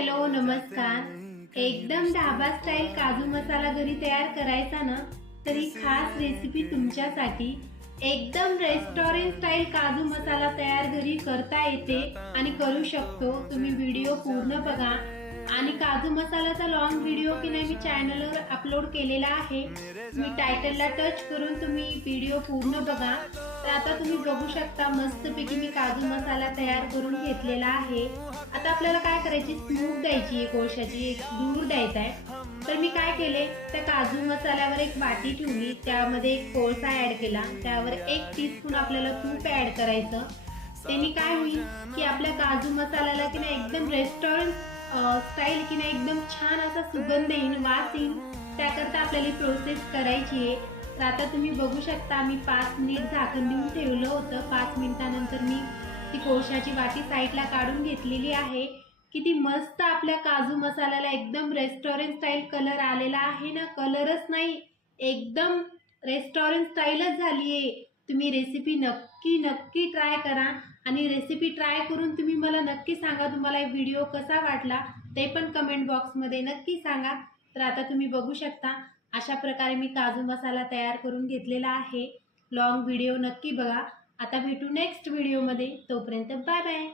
Hello नमस्कार। एकदम dhaba style काजू मसाला घरी तयार करायचा ना, तरी खास रेसिपी तुमच्यासाठी एकदम रेस्टॉरंट स्टाईल काजू मसाला तयार घरी करता येते आणि करू शकतो। तुम्ही व्हिडिओ पूर्ण बघा आणि काजू मसालाचा लॉंग व्हिडिओ की नाही मी चॅनलवर अपलोड केलेला आहे। मी टायटलला टच करून तुम्ही व्हिडिओ पूर्ण बघा। तर आता तुम्ही बघू शकता मस्तपैकी मी काजू मसाला तयार करून घेतलेला आहे। आता आपल्याला काय करायची, स्मूथ द्यायची आहे, कोळशाची एक धूर द्यायचा आहे। तर मी काय केले, त्या काजू मसाल्यावर एक वाटी ठेवली, त्यामध्ये एक कोळसा ऍड केला, त्यावर 1 टीस्पून आपल्याला तूप ऍड करायचं। त्यांनी काय होईल की आपल्या काजू मसाल्याला की नाही एकदम रेस्टॉरंट स्टाईल की नाही एकदम छान असा सुगंध येईल, वास येईल। त्याकरता आपल्याला प्रोसेस करायची आहे। तर आता तुम्ही बघू शकता मी 5 मिनिट झाकण देऊन ठेवलं होतं। 5 मिनिटानंतर मी ती कोळशाची वाटी साईडला काढून घेतलेली आहे। किती मस्त आपल्या काजू मसाल्याला एकदम रेस्टॉरंट स्टाईल कलर आलेला आहे ना, कलरच नाही एकदम रेस्टॉरंट स्टाईलच झाली आहे। तुम्ही रेसिपी नक्की नक्की ट्राय करा आणि रेसिपी ट्राय करून तुम्ही मला नक्की सांगा तुम्हाला व्हिडिओ कसा वाटला, ते पण कमेंट बॉक्समध्ये नक्की सांगा। तर आता तुम्ही बघू शकता अशा प्रकारे मी काजू मसाला तयार करून घेतलेला आहे। लॉंग व्हिडिओ नक्की बघा। आता भेटू नेक्स्ट व्हिडिओमध्ये, तोपर्यंत बाय बाय।